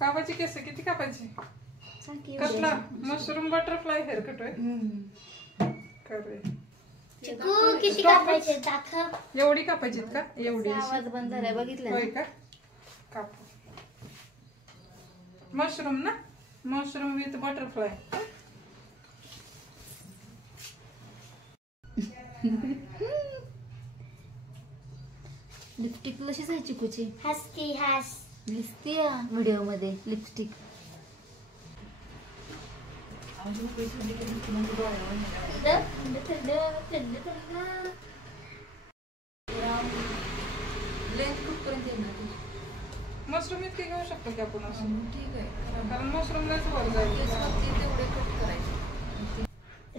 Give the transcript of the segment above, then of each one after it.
कापायची केस किती कापायची? कसला मशरूम बटरफ्लाय हेअर कट आहे. चिकू किती कापायचे दाखव. एवढी कापायची का? एवढी आवाज बंद झालाय बघितलं होय का? काप. मशरूम ना, मशरूम विथ बटरफ्लाय. लिपस्टिक कशीच आहे चिकूची? हसती हस दिसते व्हिडिओ मध्ये लिपस्टिक. मशरूम इतके घेऊ शकतो की आपण असं? ठीक आहे, कारण मशरूमलाच वर जाईल. तेवढे कट करायचे.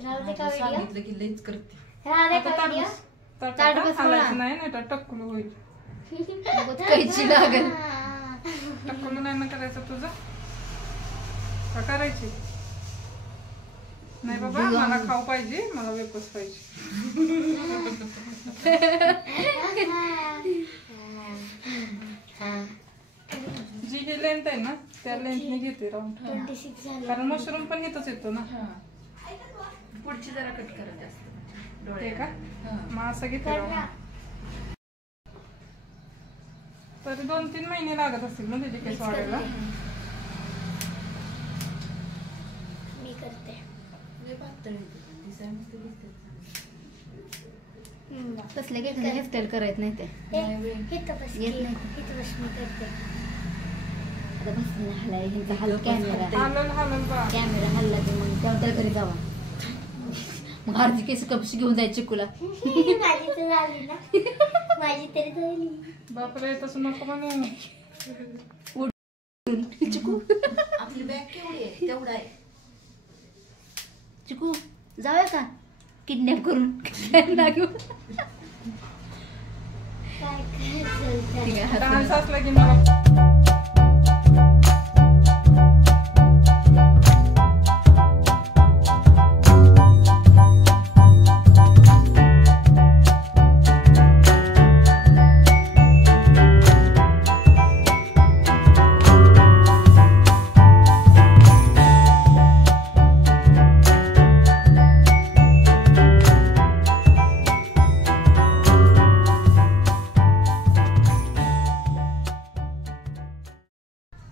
राहू दे का व्हिडिओ? सांगितलं की लईच करते. राहू दे का व्हिडिओ? हालायचं नाही नाही तर टक्कल होईल. कैची लागेल. टक्कल नाही ना करायचं तुझं का करायची? नाही बाबा मला खाऊ पाहिजे, मला वेपस पाहिजे. जी ही लेंथ आहे ना त्या लेंथने घेते राऊंड. 26 झाले. कारण मशरूम पण इथंच येतो ना. पुढची जरा कट करा जास्त. ते का? मग असं घेते राऊंड. तरी 2-3 महिने लागत असतील ना त्याची केस वाढायला. मी करते. कसले काय हेअरस्टाईल करायचं नाही ते. हे तर बस येत नाही. हे तर बस मी करते. आता बस हलाय ह्यांचा हल कॅमेरा हालल बा. कॅमेरा हल्ला की मग तेव्हा घरी जावा. मग हरची केस कपशी घेऊन जायची चिकूला. माझी तर झाली ना. माझी तरी झाली. बापरे तसं नको म्हणू. चिकू आपली बॅग केवढी आहे तेवढा आहे. चिकू जाऊया का किडनॅप करून? घेऊन काय करायचं? डान्स असला की मला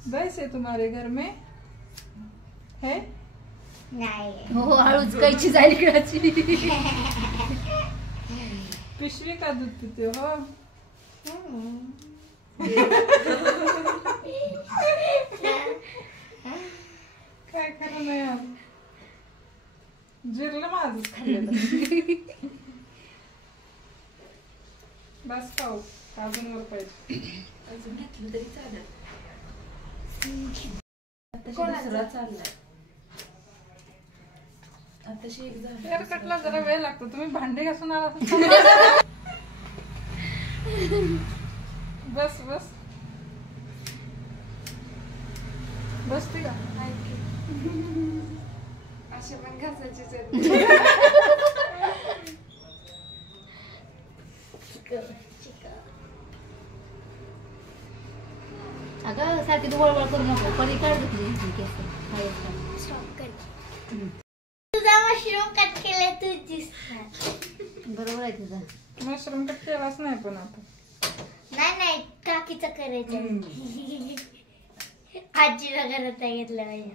भैंस है तुम्हारे घर में है? नाही. हो हळूच कैची जाईल इकडाची. पिशवी का दूध पीते हो? काय खरं नाही यार. जिरलं माझंच खाल्लेलं. बस खाऊ अजून वर पाहिजे. अजून घेतलं तरी चालेल. दुसरा चाललाय. आताशी एक झालं. हेअर कटला जरा वेळ लागतो. तुम्ही भांडे घासून आला. बस बस बसते का? असे पण घासायचेच आहेत. अगं सारखी तू वळवळ करू नको. कधी काढ घेतली केस. स्टॉप कर. तुझा मशरूम कट केलाय तू दिसणार. बरोबर आहे तुझा. मशरूम कट केलाच नाही पण आता. नाही काकीचं करायचं. आजीला करत घेतलं पाहिजे.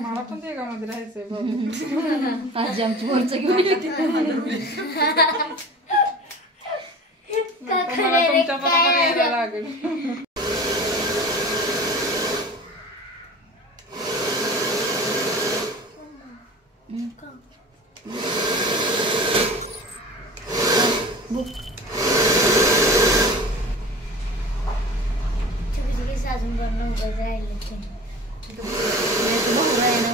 मला पण ते गावामध्ये राहायचंय बाबा. आजी आमची वरच घेऊन येते. मला तुमच्या बरोबर यायला लागेल. अजून बनवून राहिले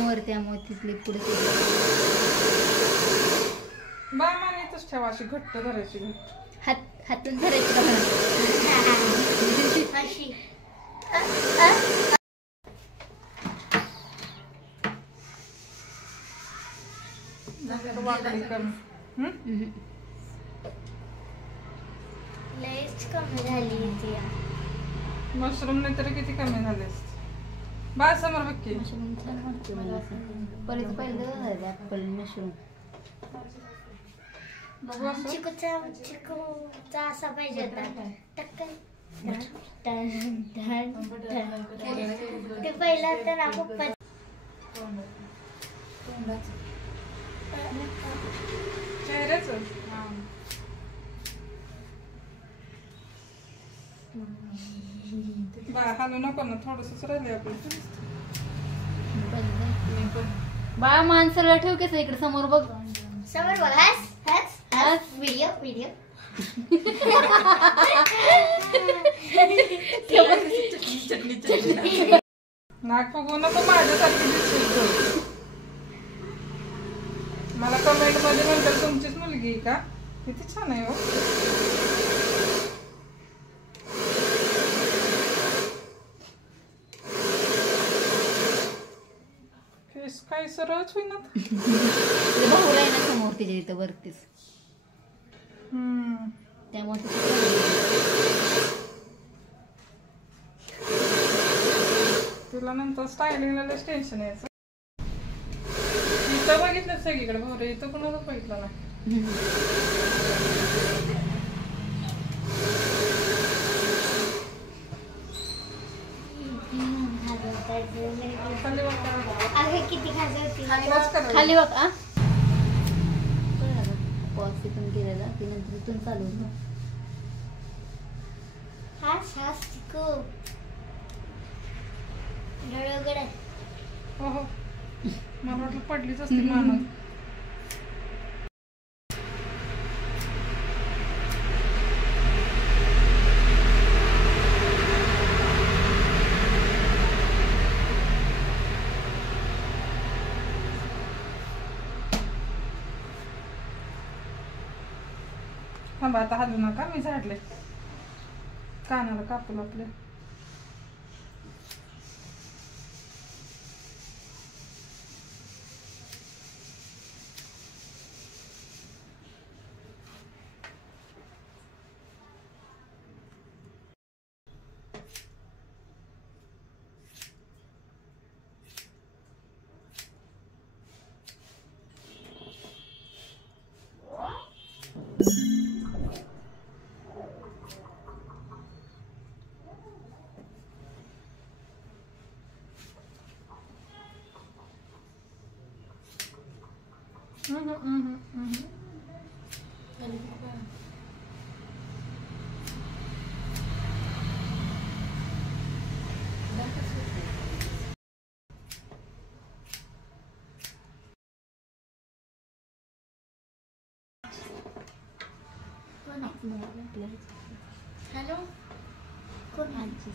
वर त्यामुळे तिथले पुढे बाय इथंच ठेवा. अशी घट्ट धरायची. घट्ट हातून धरायची का अशी. वाकडी कर. लयच कमी झाली ती. मशरूम नाही तरी किती कमी झाले असते. बा समोर बघ की. मशरूम छान वाटते मला असं. पहिलं ॲपल मशरूम. बघू असं. चिकूचा असा पाहिजे होता. टक्कन टन टन टन टन. ते पहिलं होतं ना पप्पा. चेहऱ्याच बा हालू नको ना, थोडंसंच राहिले आपलं. बाळा माणसाला ठेव कसं इकडे समोर बघ. समोर बघ. हस हस हस. Video video. नाक फुगवू नको माझ्यासारखी दिसशील तू. मला कमेंट मध्ये म्हणतात तुमचीच मुलगी आहे का? किती छान आहे हो. फेस काही सरळच होईना. भाऊ आहे ना समोर तिच्या इथं वरतीच. त्यामुळे तुला नंतर स्टायलिंगला लयच टेन्शन यायचं. इथं बघितलं सगळीकडे भाऊ रे, इथं कोणाला बघितलं नाही. खाली बघा. अगं किती खाजवती. खालीच करा. खाली बघ. पॉज तिथून केलेला की नंतर इथून चालू होतं. हस हस चिकू. डोळे उघड. हो हो, मला वाटलं पडलीच असते मानव. थांबा आता हलू नका, मी झाडले कानाला कापून आपल्या. हॅलो. कोण आजी?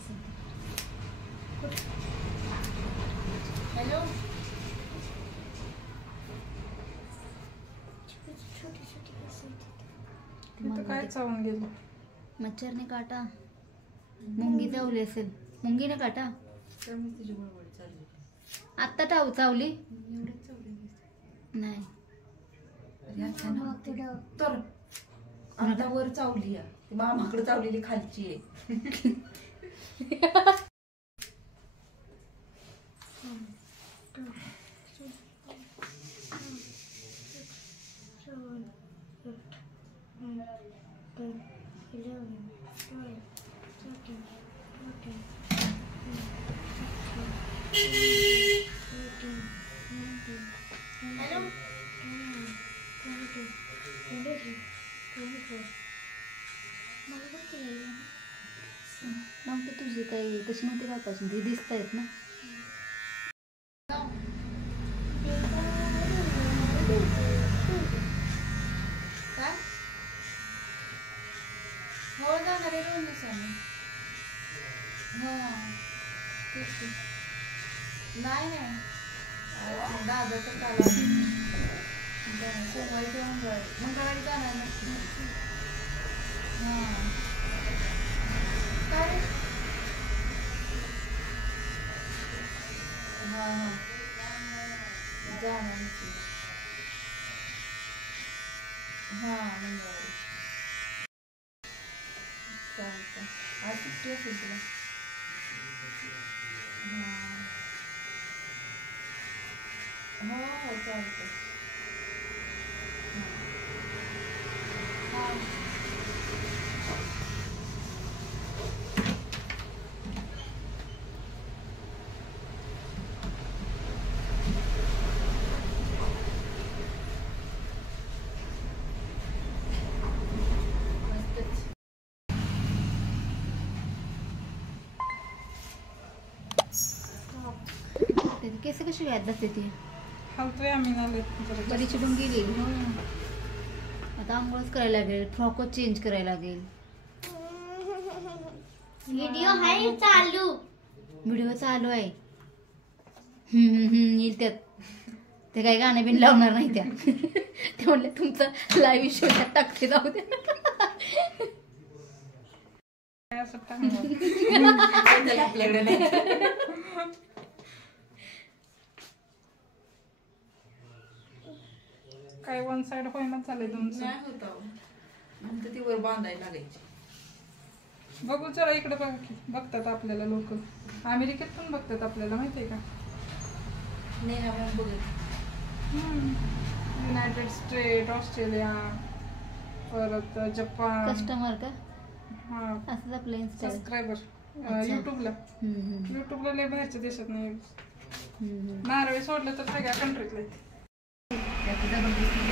हॅलो. छोटी छोटी तिथं काय चावून गेलं? मच्छरने काटा. मुंगी चावली असेल. मुंगीने काटा आत्ता चावली नाही. तर आता वर चावली आहे, ती मामाकडे चावलेली खालची आहे. नव्हतं तुझी काही तशी नव्हती बापासून ती दिसत आहेत ना. काय हो जाणार आहे 2 दिवसांनी. नाही नाही दादाचं काला सोमवारी किंवा मंगळवारी जाणार नक्की. हां काय हां जाणार नक्की. हां मंगळवारी चालतं. आज सुट्टी असेल तुला. हो हो चालतं. त्याची केस कशी घ्यायला जाते ती हलतोय आम्ही नाले बरी चिडून गेली हो. आता आंघोळच करायला लागेल, फ्रॉकच चेंज करायला लागेल. व्हिडिओ आहे चालू. व्हिडिओ चालू आहे. येईल त्यात. ते काही गाणं बिन लावणार नाही त्या. ते म्हणले तुमचा लाईव्ह शो टाकते जाऊ द्या. असं टाकलं. आपल्याकडे नाही. काय वन साइड होईना चालेल तुमचं. नाही होत अहो. नंतर ती वर बांधायला लागायची. बघू जरा इकडे बघा की बघतात आपल्याला लोक. अमेरिकेत पण बघतात आपल्याला माहितीये का. नेहा मग बघत. युनायटेड स्टेट, ऑस्ट्रेलिया, परत जपान. कस्टमर का हा असंच आपलं इंस्टा. सबस्क्रायबर युट्यूबला लय बाहेरच्या देशात नाही. नारळी सोडलं तर सगळ्या कंट्रीतला. जबरदस्ती